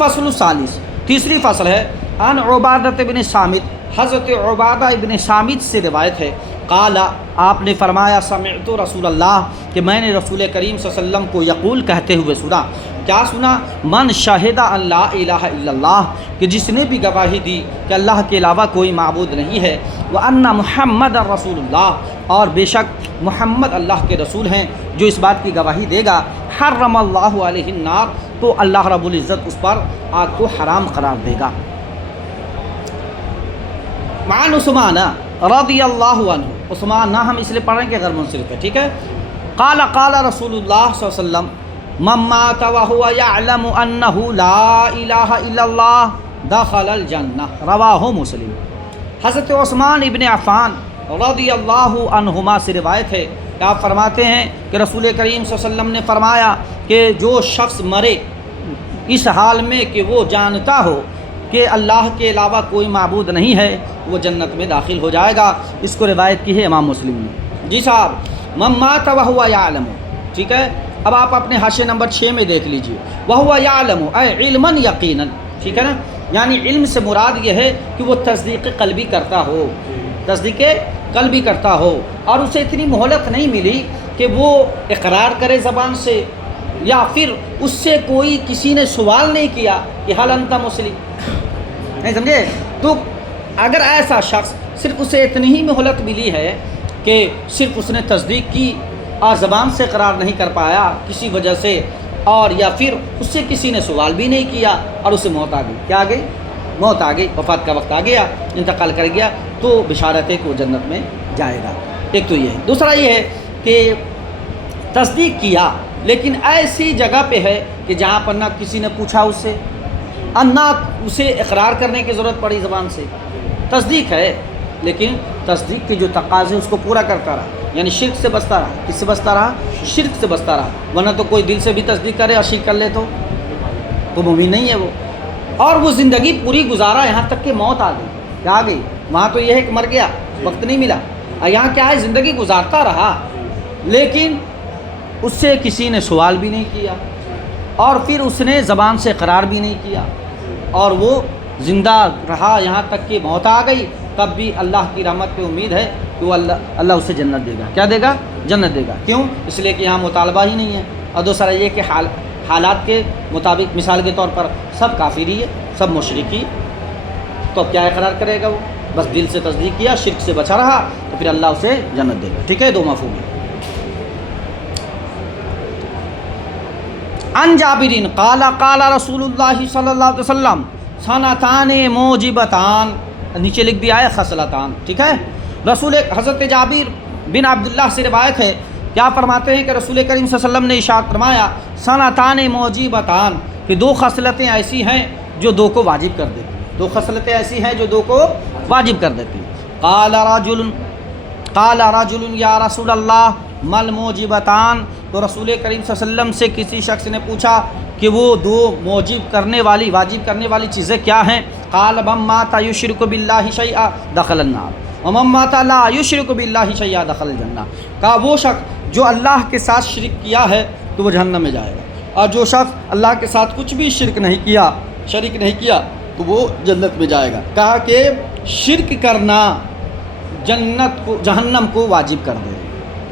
الفصل الثالث، تیسری فصل ہے عن عبادۃ بن صامت، حضرت عبادہ ابن صامت سے روایت ہے، قال آپ نے فرمایا سمعت رسول اللہ کہ میں نے رسول کریم صلی اللہ علیہ وسلم کو یقول کہتے ہوئے سنا، کیا سنا؟ من شہد ان لا الہ الا اللہ، کہ جس نے بھی گواہی دی کہ اللہ کے علاوہ کوئی معبود نہیں ہے، وان محمد رسول اللہ، اور بے شک محمد اللہ کے رسول ہیں، جو اس بات کی گواہی دے گا، حرم اللہ علیہ النار، تو اللہ رب العزت اس پر آگ کو حرام قرار دے گا۔ وعن عثمان رضی اللہ عنہ، عثمان نہ ہم اس لیے پڑھ رہے ہیں کہ غیر منصرف ہے، ٹھیک ہے۔ قال قال رسول اللہ صلی اللہ علیہ وسلم من مات وهو يعلم انه لا الہ الا اللہ دخل الجنہ، رواہ مسلم۔ حضرت عثمان ابن عفان رضی اللہ عنہما سے روایت ہے کہ آپ فرماتے ہیں کہ رسول کریم صلی اللہ علیہ وسلم نے فرمایا کہ جو شخص مرے اس حال میں کہ وہ جانتا ہو کہ اللہ کے علاوہ کوئی معبود نہیں ہے، وہ جنت میں داخل ہو جائے گا۔ اس کو روایت کی ہے امام مسلم نے۔ جی صاحب، من مات وهو يعلم، ٹھیک ہے۔ اب آپ اپنے حاشیے نمبر 6 میں دیکھ لیجئے، وهو يعلم اے علما یقینا، ٹھیک ہے نا، یعنی علم سے مراد یہ ہے کہ وہ تصدیق قلبی کرتا ہو، تصدیق قلبی کرتا ہو، اور اسے اتنی مہلت نہیں ملی کہ وہ اقرار کرے زبان سے، یا پھر اس سے کوئی کسی نے سوال نہیں کیا کہ حل انت مسلم، نہیں سمجھے؟ تو اگر ایسا شخص صرف اسے اتنی ہی مہلت ملی ہے کہ صرف اس نے تصدیق کی اور زبان سے قرار نہیں کر پایا کسی وجہ سے، اور یا پھر اس سے کسی نے سوال بھی نہیں کیا اور اسے موت آ گئی، کیا آ گئی؟ موت آ گئی، وفات کا وقت آ گیا، انتقال کر گیا، تو بشارت ہے کہ وہ جنت میں جائے گا۔ ایک تو یہ ہے۔ دوسرا یہ ہے کہ تصدیق کیا لیکن ایسی جگہ پہ ہے کہ جہاں پر نہ کسی نے پوچھا اس سے، اور نہ اسے اقرار کرنے کی ضرورت پڑی زبان سے، تصدیق ہے لیکن تصدیق کے جو تقاضے اس کو پورا کرتا رہا، یعنی شرک سے بچتا رہا۔ کس سے بچتا رہا؟ شرک سے بچتا رہا، ورنہ تو کوئی دل سے بھی تصدیق کرے اور شرک کر لے تو مومن نہیں ہے وہ۔ اور وہ زندگی پوری گزارا یہاں تک کہ موت آ گئی، کیا آ گئی؟ وہاں تو یہ ہے کہ مر گیا، وقت نہیں ملا، اور یہاں کیا ہے؟ زندگی گزارتا رہا لیکن اس سے کسی نے سوال بھی نہیں کیا، اور پھر اس نے زبان سے قرار بھی نہیں کیا، اور وہ زندہ رہا یہاں تک کہ موت آ گئی، تب بھی اللہ کی رحمت پہ امید ہے کہ وہ اللہ اسے جنت دے گا۔ کیا دے گا؟ جنت دے گا۔ کیوں؟ اس لیے کہ یہاں مطالبہ ہی نہیں ہے، اور دوسرا یہ کہ حالات کے مطابق مثال کے طور پر سب کافری ہے، سب مشرکی، تو کیا اقرار کرے گا وہ؟ بس دل سے تصدیق کیا، شرک سے بچا رہا، تو پھر اللہ اسے جنت دے گا۔ ٹھیک ہے، دو مفہوم ہے۔ عن جابرین قال قال رسول اللہ صلی اللہ علیہ وسلم سنتان موجبتان، نیچے لکھ دیا ہے خصلتان، ٹھیک ہے۔ حضرت جابر بن عبداللہ سے روایت ہے، کیا فرماتے ہیں کہ رسول کریم صلی اللہ علیہ وسلم نے ارشاد فرمایا سنتان موجبتان، کہ دو خصلتیں ایسی ہیں جو دو کو واجب کر دیتی ہیں، دو خصلتیں ایسی ہیں جو دو کو واجب کر دیتی ہیں۔ قال رجل یا رسول اللہ مل موجبتان، تو رسول کریم صلی اللہ علیہ وسلم سے کسی شخص نے پوچھا کہ وہ دو واجب کرنے والی چیزیں کیا ہیں؟ قال من مات یشرک باللہ شیئا دخل النار ومن مات لا یشرک باللہ شیئا دخل الجنہ، کہا وہ شخص جو اللہ کے ساتھ شرک کیا ہے تو وہ جہنم میں جائے گا، اور جو شخص اللہ کے ساتھ کچھ بھی شرک نہیں کیا تو وہ جنت میں جائے گا۔ کہا کہ شرک کرنا جہنم کو واجب کر دے،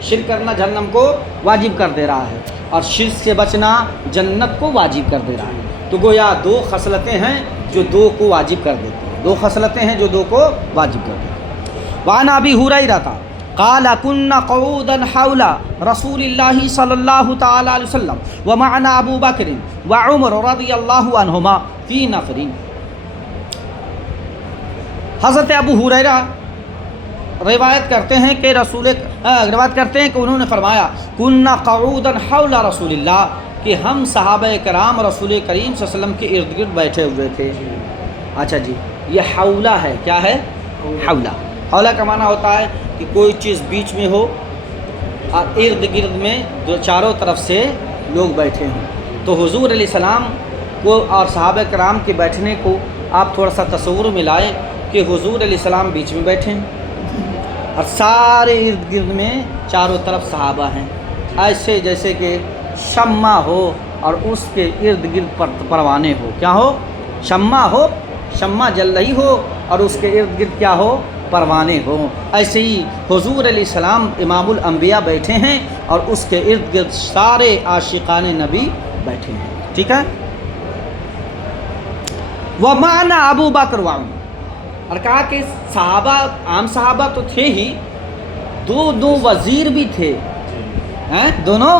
شرک کرنا جہنم کو واجب کر دے رہا ہے، اور شرک سے بچنا جنت کو واجب کر دے رہا ہے۔ تو گویا دو خصلتیں ہیں جو دو کو واجب کر دیتی ہیں، دو خصلتیں ہیں جو دو کو واجب کر دیتی ہیں۔ وعن ابی ہریرہ قال كنا قعودا حول رسول اللہ صلی اللہ تعالی علیہ وسلم ومعنا ابو بکر وعمر رضی اللہ عنہما فی نفر۔ حضرت ابو ہریرہ روایت کرتے ہیں کہ انہوں نے فرمایا کنا قعودا حول رسول اللہ، کہ ہم صحابہ کرام رسول کریم صلی اللہ علیہ وسلم کے ارد گرد بیٹھے ہوئے تھے۔ اچھا جی، یہ حولہ ہے، کیا ہے؟ حولہ کا معنی ہوتا ہے کہ کوئی چیز بیچ میں ہو اور ارد گرد میں دو چاروں طرف سے لوگ بیٹھے ہوں۔ تو حضور علیہ السلام کو اور صحابہ کرام کے بیٹھنے کو آپ تھوڑا سا تصور میں لائیں کہ حضور علیہ السلام بیچ میں بیٹھے ہیں اور سارے ارد گرد میں چاروں طرف صحابہ ہیں، ایسے جیسے کہ شمع ہو اور اس کے ارد گرد پروانے ہو، کیا ہو؟ شمع جل رہی ہو اور اس کے ارد گرد کیا ہو؟ پروانے ہوں۔ ایسے ہی حضور علیہ السلام امام الانبیاء بیٹھے ہیں اور اس کے ارد گرد سارے عاشقان نبی بیٹھے ہیں، ٹھیک ہے؟ وَمَعْنَا ابو بکر وعمر، اور کہا کہ صحابہ، عام صحابہ تو تھے ہی، دو وزیر بھی تھے، دونوں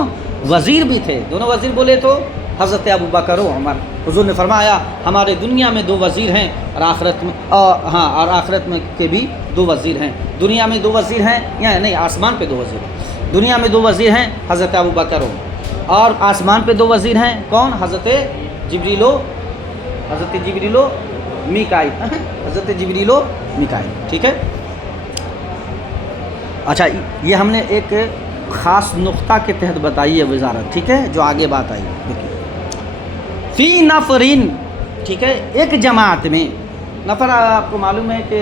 وزیر بھی تھے۔ دونوں وزیر بولے تو حضرت ابو بکر و عمر۔ حضور نے فرمایا ہمارے دنیا میں 2 وزیر ہیں اور آخرت میں اور آخرت میں کے بھی 2 وزیر ہیں۔ دنیا میں 2 وزیر ہیں، یا نہیں، آسمان پہ 2 وزیر ہیں۔ دنیا میں 2 وزیر ہیں، حضرت ابو بکر و عمر، اور آسمان پہ 2 وزیر ہیں، کون؟ حضرت جبریل و میکائیل، حضرت جبریل و میکائیل، ٹھیک ہے؟ اچھا، یہ ہم نے ایک خاص نقطہ کے تحت بتائی ہے وزارت، ٹھیک ہے؟ جو آگے بات آئی، دیکھیے فی نفرین، ٹھیک ہے؟ ایک جماعت میں، نفر آپ کو معلوم ہے کہ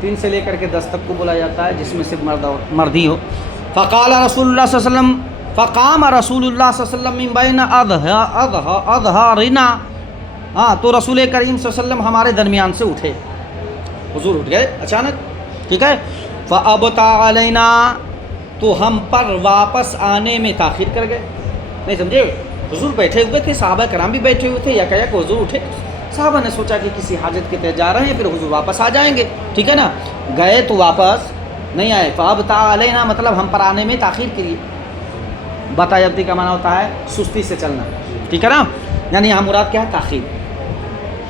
3 سے لے کر کے 10 تک کو بولا جاتا ہے، جس میں صرف مرد ہی ہو۔ فقال رسول اللہ صلی اللہ علیہ وسلم، فقام رسول اللہ صلی اللہ علیہ وسلم من بین اظہارنا، تو رسول کریم صلی اللہ علیہ وسلم ہمارے درمیان سے اٹھے، حضور اٹھ گئے اچانک، ٹھیک ہے؟ فابطا علینا، تو ہم پر واپس آنے میں تاخیر کر گئے، نہیں سمجھے؟ حضور بیٹھے ہوئے تھے، صحابہ کرام بھی بیٹھے ہوئے تھے، یا کہ حضور اٹھے، صحابہ نے سوچا کہ کسی حاجت کے تحت جا رہے ہیں، پھر حضور واپس آ جائیں گے، ٹھیک ہے نا؟ گئے تو واپس نہیں آئے۔ فابطا علینا مطلب ہم پر آنے میں تاخیر کی۔ بطایبتی کا معنی ہوتا ہے سستی سے چلنا، ٹھیک ہے نا؟ یعنی یہاں مراد کیا ہے؟ تاخیر۔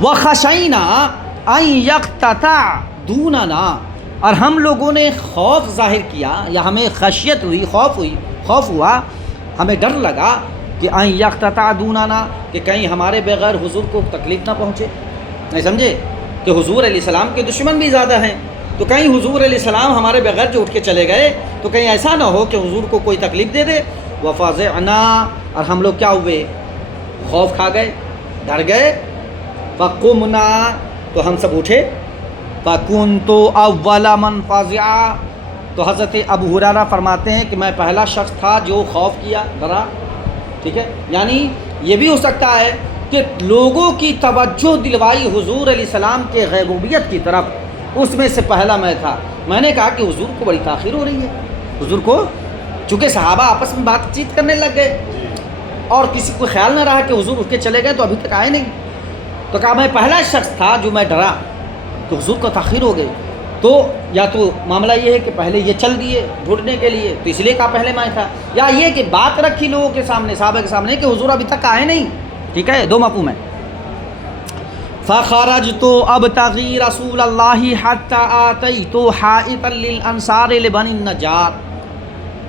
وَخَشَيْنَا أَن يَقْتَطَعَ دُونَنَا، اور ہم لوگوں نے خوف ظاہر کیا، یا ہمیں خشیت ہوئی، خوف ہوا، ہمیں ڈر لگا کہ أَن يَقْتَطَعَ دُونَنَا، کہ کہیں ہمارے بغیر حضور کو تکلیف نہ پہنچے، نہیں سمجھے؟ کہ حضور علیہ السلام کے دشمن بھی زیادہ ہیں، تو کہیں حضور علیہ السلام ہمارے بغیر جو اٹھ کے چلے گئے تو کہیں ایسا نہ ہو کہ حضور کو کوئی تکلیف دے دے۔ وَفَزِعْنَا، اور ہم لوگ کیا ہوئے؟ خوف کھا گئے، ڈر گئے۔ فَقُمْنَا، تو ہم سب اٹھے۔ فَكُنْتُ أَوَّلَ مَنْ فَزِعَ، تو حضرت ابو ہریرہ فرماتے ہیں کہ میں پہلا شخص تھا جو خوف کیا، ڈرا، ٹھیک ہے؟ یعنی یہ بھی ہو سکتا ہے کہ لوگوں کی توجہ دلوائی حضور علیہ السلام کے غیبوبیت کی طرف، اس میں سے پہلا میں تھا۔ میں نے کہا کہ حضور کو بڑی تاخیر ہو رہی ہے، حضور کو، چونکہ صحابہ آپس میں بات چیت کرنے لگ گئے اور کسی کو خیال نہ رہا کہ حضور اٹھ کے چلے گئے تو ابھی تک آئے نہیں، تو کہا میں پہلا شخص تھا جو میں ڈرا کہ حضور کو تاخیر ہو گئی۔ تو یا تو معاملہ یہ ہے کہ پہلے یہ چل دیے ڈھونڈنے کے لیے، تو اس لیے کہا پہلے میں تھا، یا یہ کہ بات رکھی لوگوں کے سامنے، صحابہ کے سامنے، کہ حضور ابھی تک آئے نہیں، ٹھیک ہے؟ 2 مفہوم ہے۔ فخرجت ابتغی رسول اللہ حتی آتیت حائطا للانصار لبنی النجار،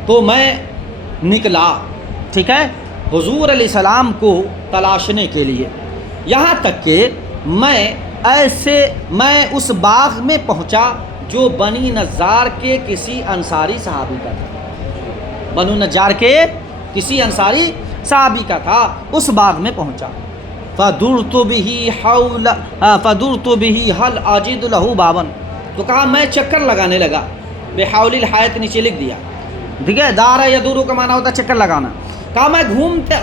تو میں نکلا، ٹھیک ہے، حضور علیہ السلام کو تلاشنے کے لیے، یہاں تک کہ میں اس باغ میں پہنچا جو بنی نجار کے کسی انصاری صحابی کا تھا، بنو نجار کے کسی انصاری صحابی کا تھا، اس باغ میں پہنچا۔ فَدُرْتُ بِهِ هَلْ أَجِدُ لَهُ بَابًا، تو کہا میں چکر لگانے لگا، بحول الحیات نیچے لکھ دیا، ٹھیک ہے؟ دارا یدور کا معنی ہوتا ہے چکر لگانا۔ کہا میں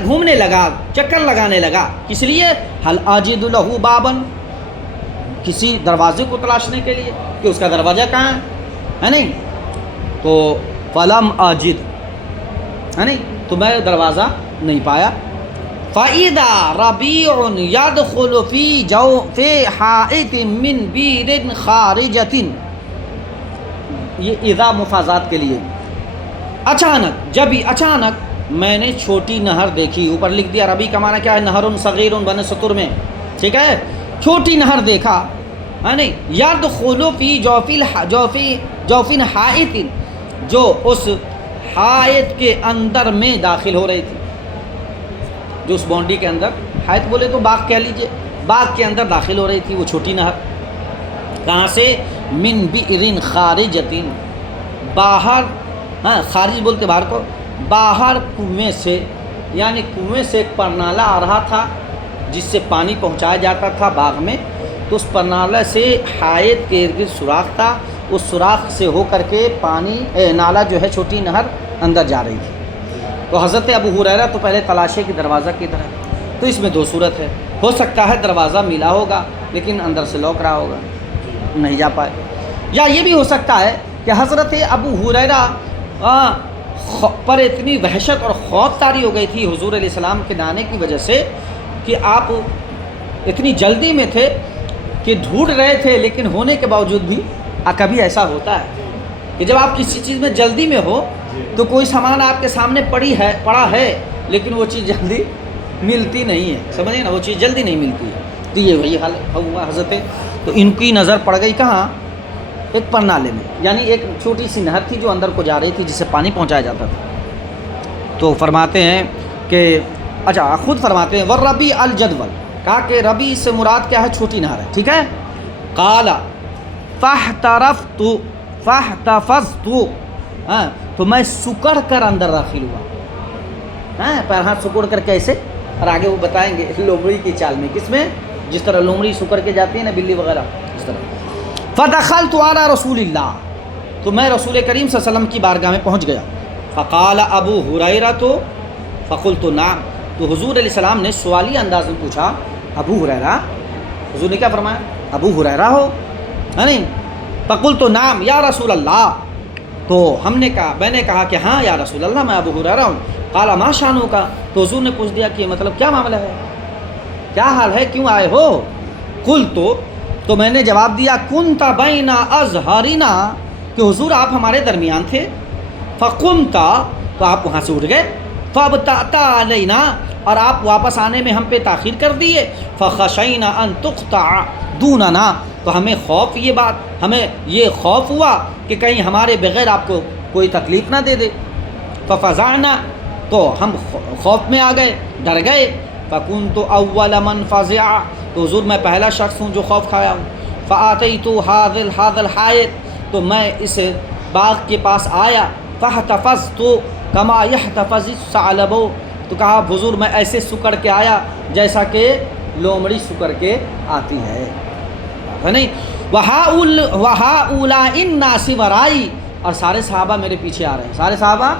گھومنے لگا، چکر لگانے لگا، کس لیے؟ هَلْ أَجِدُ لَهُ بَابًا، کسی دروازے کو تلاشنے کے لیے کہ اس کا دروازہ کہاں ہے نہیں، تو فَلَمْ أَجِدْ، ہے نہیں، تو میں دروازہ نہیں پایا۔ فَإِذَا رَبِيعٌ يَدْخُلُ فِي حَائِطٍ مِّن بِئْرٍ خَارِجَةٍ، یہ اذا مفازات کے لیے، اچانک میں نے چھوٹی نہر دیکھی، اوپر لکھ دیا ربی کا معنی کیا ہے؟ نہر صغیر بن سطر میں، ٹھیک ہے؟ چھوٹی نہر دیکھا، ہے نہیں، يَدْخُلُ فِي جَوْفٍ حَائِطٍ، جو اس حائط کے اندر میں داخل ہو رہی تھی، جو اس باؤنڈری کے اندر، حائط بولے تو باغ کہہ لیجئے، باغ کے اندر داخل ہو رہی تھی وہ چھوٹی نہر، کہاں سے؟ من بئر خارجۃ، باہر، ہاں خارج بولتے باہر کو، باہر کنویں سے، یعنی کنویں سے ایک پرنالہ آ رہا تھا جس سے پانی پہنچایا جاتا تھا باغ میں، تو اس پرنالہ سے حائط کے ارد گرد سوراخ تھا، اس سوراخ سے ہو کر کے پانی نالہ جو ہے چھوٹی نہر اندر جا رہی تھی۔ تو حضرت ابو ہریرہ تو پہلے تلاشے کہ دروازہ کدھر ہے، تو اس میں دو صورت ہے، ہو سکتا ہے دروازہ ملا ہوگا لیکن اندر سے لوک رہا ہوگا، نہیں جا پائے، یا یہ بھی ہو سکتا ہے کہ حضرت ابو ہریرہ پر اتنی وحشت اور خوف طاری ہو گئی تھی حضور علیہ السلام کے آنے کی وجہ سے کہ آپ اتنی جلدی میں تھے کہ ڈھونڈ رہے تھے، لیکن ہونے کے باوجود بھی کبھی ایسا ہوتا ہے کہ جب آپ کسی چیز میں جلدی میں ہو تو کوئی سامان آپ کے سامنے پڑا ہے لیکن وہ چیز جلدی ملتی نہیں ہے، سمجھیں نا، وہ چیز جلدی نہیں ملتی ہے، تو یہ وہی حال ہوا حضرت، تو ان کی نظر پڑ گئی کہاں؟ ایک پرنالے میں، یعنی ایک چھوٹی سی نہر تھی جو اندر کو جا رہی تھی جس سے پانی پہنچایا جاتا تھا۔ تو فرماتے ہیں کہ اچھا خود فرماتے ہیں والربی الجدول، کہا کہ ربی سے مراد کیا ہے؟ چھوٹی نہر ہے، ٹھیک ہے۔ قال فاحتفظت، تو میں سکڑ کر اندر داخل ہوا، پیر ہاتھ سکڑ کر کیسے، اور آگے وہ بتائیں گے لومڑی کی چال میں، کس میں؟ جس طرح لومڑی سکڑ کے جاتی ہے نا بلی وغیرہ، اس طرح۔ فدخلت علی رسول اللہ، تو میں رسول کریم صلی اللہ علیہ وسلم کی بارگاہ میں پہنچ گیا۔ فقال ابو ہریرہ تو فقلت نعم، تو حضور علیہ السلام نے سوالی انداز میں پوچھا ابو ہریرہ، حضور نے کیا فرمایا؟ ابو ہریرہ ہو، ہے نہیں؟ فقلت نعم یا رسول اللہ، تو میں نے کہا کہ ہاں یا رسول اللہ میں ابو ہریرہ ہوں۔ قال ما شانو کا، تو حضور نے پوچھ دیا کہ مطلب کیا معاملہ ہے، کیا حال ہے، کیوں آئے ہو؟ قلت، تو میں نے جواب دیا کنت بین اظہرنا، کہ حضور آپ ہمارے درمیان تھے، فقمت، تو آپ وہاں سے اٹھ گئے، فابطأت علینا، اور آپ واپس آنے میں ہم پہ تاخیر کر دیے، فخشینا ان تقطع دوننا، تو ہمیں یہ خوف ہوا کہ کہیں ہمارے بغیر آپ کو کوئی تکلیف نہ دے دے، ففزعنا، تو ہم خوف میں آ گئے، ڈر گئے، فکنت اول من فزع، تو حضور میں پہلا شخص ہوں جو خوف کھایا ہوں، فآتیت هذا الحائط، تو میں اس باغ کے پاس آیا، فاحتفظت کما یحتفظ الثعلب، تو کہا حضور میں ایسے سکڑ کے آیا جیسا کہ لومڑی سکڑ کے آتی ہے نہیں؟ وہؤلاء الناس ورائی، اور سارے صحابہ میرے پیچھے آ رہے ہیں، سارے صحابہ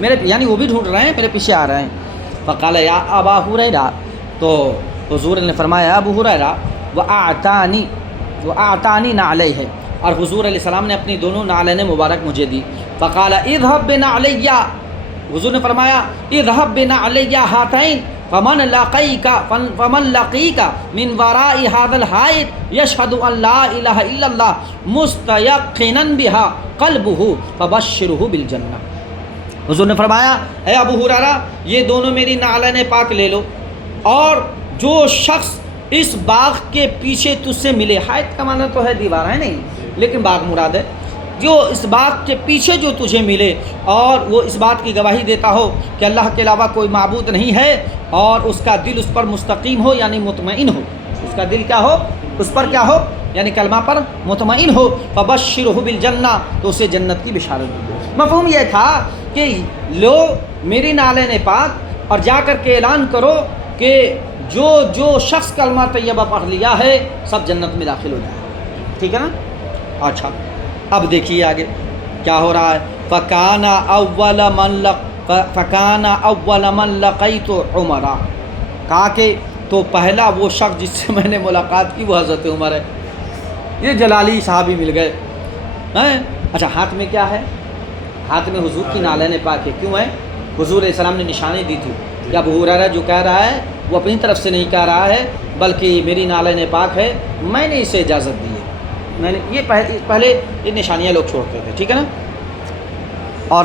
یعنی وہ بھی ڈھونڈ رہے ہیں، میرے پیچھے آ رہے ہیں۔ فقال یا ابا ہریرہ، تو حضور نے فرمایا ابو ہریرہ، وأعطانی نعلیہ، اور حضور علیہ السلام نے اپنی دونوں نعلین مبارک مجھے دی۔ فقال اذهب بنعلی، حضور نے فرمایا اذهب بنعلی ہاتین، فمن لقیک من وراء هذا الحائط یشهد ان لا الہ الا اللہ مستیقنا بها قلبه فبشره بالجنہ۔ حضور نے فرمایا اے ابو ہریرہ، یہ دونوں میری نعلین پاک لے لو، اور جو شخص اس باغ کے پیچھے تجھ سے ملے، حائط کا معنی تو ہے دیوار، ہے نہیں، لیکن باغ مراد ہے، جو اس باغ کے پیچھے جو تجھے ملے اور وہ اس بات کی گواہی دیتا ہو کہ اللہ کے علاوہ کوئی معبود نہیں ہے، اور اس کا دل اس پر مستقیم ہو یعنی مطمئن ہو، اس کا دل کیا ہو، اس پر کیا ہو، یعنی کلمہ پر مطمئن ہو، فبشرہ بالجنہ، تو اسے جنت کی بشارت دو۔ مفہوم یہ تھا کہ لو میری نعلین پاک اور جا کر کے اعلان کرو کہ جو شخص کلمہ طیبہ پڑھ لیا ہے سب جنت میں داخل ہو جائے، ٹھیک ہے نا؟ اچھا اب دیکھیے آگے کیا ہو رہا ہے۔ فکان اول من لقیت عمر، کہا کہ تو پہلا وہ شخص جس سے میں نے ملاقات کی وہ حضرت عمر ہے، یہ جلالی صحابی مل گئے ہیں۔ اچھا ہاتھ میں کیا ہے؟ ہاتھ میں حضور کی نعلین پاک ہے، کیوں ہے؟ حضور علیہ السلام نے نشانی دی تھی کہ ابو ہریرہ جو کہہ رہا ہے وہ اپنی طرف سے نہیں کہہ رہا ہے بلکہ میری نعلین پاک ہے، میں نے اسے اجازت دی ہے، میں نے یہ پہلے یہ نشانیاں لوگ چھوڑتے تھے، ٹھیک ہے نا؟ اور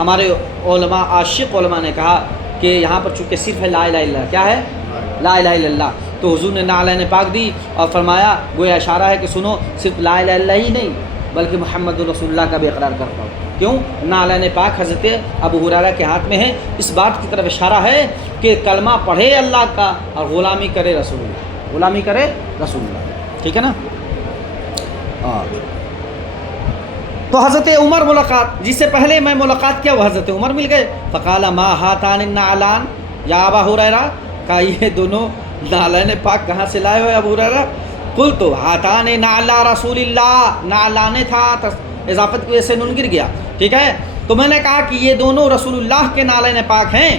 ہمارے علماء، عاشق علماء نے کہا کہ یہاں پر چونکہ صرف ہے لا الہ الا اللہ، کیا ہے؟ لا الہ الا اللہ، تو حضور نے نعلین پاک دی اور فرمایا، گویا اشارہ ہے کہ سنو صرف لا الہ الا اللہ ہی نہیں بلکہ محمد رسول اللہ کا بھی اقرار کرتا ہوں۔ کیوں؟ نعلین پاک حضرت ابو ہریرہ کے ہاتھ میں ہے، اس بات کی طرف اشارہ ہے کہ کلمہ پڑھے اللہ کا اور غلامی کرے رسول اللہ، غلامی کرے رسول اللہ، ٹھیک ہے نا؟ تو حضرت عمر ملاقات، جس سے پہلے میں ملاقات کیا وہ حضرت عمر مل گئے۔ فقال ما ہاتان النعلان یا ابا ہریرہ، کہا یہ دونوں نعلین پاک کہاں سے لائے ہوئے ابو ہریرہ؟ قلت ہاتان نعلا رسول اللہ، نعلان تھا اضافت کی وجہ سے نون گر گیا، ٹھیک ہے؟ تو میں نے کہا کہ یہ دونوں رسول اللہ کے نعلین پاک ہیں،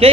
کہ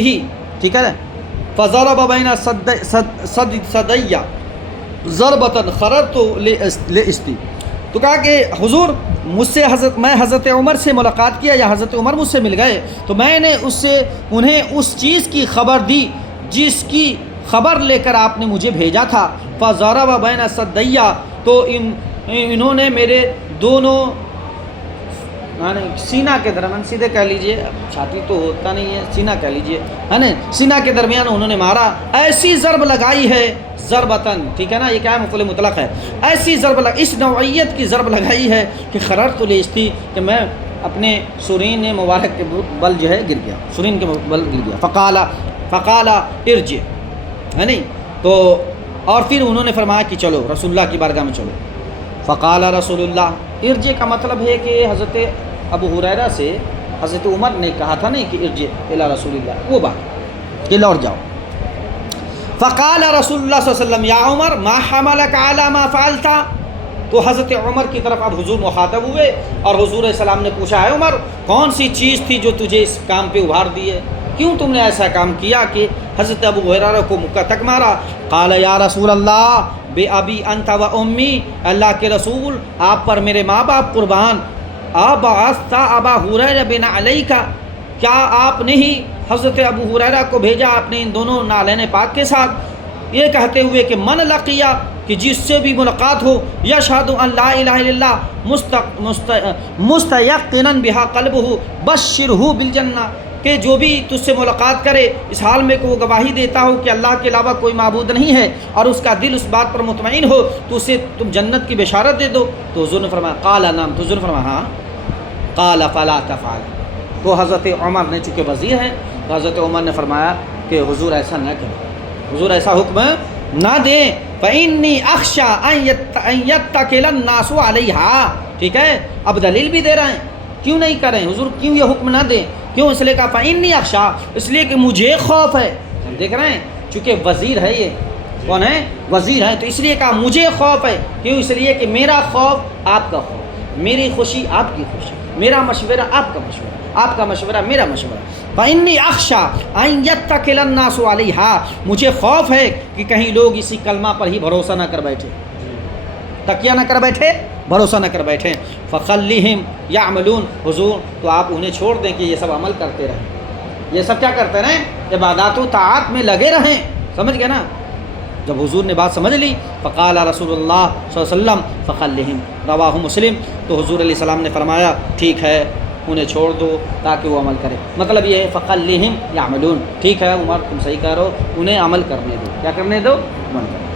بھی، ٹھیک ہے، فضرب بین صدیہ ضربۃ خررت لاستی، تو کہا کہ حضور مجھ سے میں حضرت عمر سے ملاقات کیا یا حضرت عمر مجھ سے مل گئے تو میں نے انہیں اس چیز کی خبر دی جس کی خبر لے کر آپ نے مجھے بھیجا تھا، فضرب بین صدیہ، تو انہوں نے میرے دونوں سینہ کے درمیان، سیدھے کہہ لیجئے، چھاتی تو ہوتا نہیں ہے، سینہ کہہ لیجئے، ہے نا، سینہ کے درمیان انہوں نے مارا، ایسی ضرب لگائی ہے، ضربتن، ٹھیک ہے نا، یہ کیا ہے، مفعول مطلق ہے، ایسی ضرب اس نوعیت کی ضرب لگائی ہے کہ خررت لیستی، کہ میں اپنے سرین مبارک کے بل جو ہے گر گیا، سرین کے بل گر گیا، فقال ارجع، ہے نہیں، تو اور پھر انہوں نے فرمایا کہ چلو رسول اللہ کی بارگاہ میں چلو، فقال رسول اللہ، ارجع کا مطلب ہے کہ حضرت ابو ہریرہ سے حضرت عمر نے کہا تھا نہیں کہ ارجع الی رسول اللہ، وہ بات کہ لوٹ جاؤ، فقال رسول اللہ صلی اللہ علیہ وسلم یا عمر ما حملک علی ما فعلت، تو حضرت عمر کی طرف اب حضور مخاطب ہوئے اور حضور علیہ السلام نے پوچھا ہے عمر کون سی چیز تھی جو تجھے اس کام پہ ابھار دی ہے، کیوں تم نے ایسا کام کیا کہ حضرت ابو ہریرہ کو مکہ تک مارا، قال یا رسول اللہ بے ابی انت و امی، اللہ کے رسول آپ پر میرے ماں باپ قربان، ابعثت ابا ہریرہ بن علیک، کیا آپ نے ہی حضرت ابو ہریرہ کو بھیجا اپنے ان دونوں نالین پاک کے ساتھ، یہ کہتے ہوئے کہ من لقیہ، کہ جس سے بھی ملاقات ہو، یشہد ان لا الہ الا اللہ مستیقنا بہا قلبہ بشرہ بالجنہ، کہ جو بھی تجھ سے ملاقات کرے اس حال میں کہ وہ گواہی دیتا ہو کہ اللہ کے علاوہ کوئی معبود نہیں ہے اور اس کا دل اس بات پر مطمئن ہو تو اسے تم جنت کی بشارت دے دو، تو حضور نے فرمایا قال نعم، تو حضور نے فرمایا ہاں، قال فلا تفعل، تو حضرت عمر نے چونکہ وزیر ہیں تو حضرت عمر نے فرمایا کہ حضور ایسا نہ کریں، حضور ایسا حکم نہ دیں، فإنی اخشی ان یتکل الناس علیہا، ٹھیک ہے، اب دلیل بھی دے رہے ہیں کیوں نہیں کریں حضور، کیوں یہ حکم نہ دیں، کیوں، اس لیے کہا فإنی اخشی، اس لیے کہ مجھے خوف ہے، دیکھ رہے ہیں چونکہ وزیر ہے، یہ کون ہے، وزیر ہے، تو اس لیے کہا مجھے خوف ہے، کیوں، اس لیے کہ میرا خوف آپ کا خوف، میری خوشی آپ کی خوشی، میرا مشورہ آپ کا مشورہ، آپ کا مشورہ میرا مشورہ، فإنی اخشی ان یتکل الناس علیہا، مجھے خوف ہے کہ کہیں لوگ اسی کلمہ پر ہی بھروسہ نہ کر بیٹھے، تکیہ نہ کر بیٹھے، بھروسہ نہ کر بیٹھیں، فخلہم یعملون، حضور تو آپ انہیں چھوڑ دیں کہ یہ سب عمل کرتے رہیں، یہ سب کیا کرتے رہیں، عبادات و طاعات میں لگے رہیں، سمجھ گئے نا، جب حضور نے بات سمجھ لی، فقال رسول اللہ صلی اللہ علیہ وسلم فخلہم، رواہ مسلم، تو حضور علیہ السلام نے فرمایا ٹھیک ہے انہیں چھوڑ دو تاکہ وہ عمل کرے، مطلب یہ ہے فخلہم یعملون، ٹھیک ہے عمر تم صحیح کہہ رہو، انہیں عمل کرنے دو، کیا کرنے دو، عمل کرنے دو۔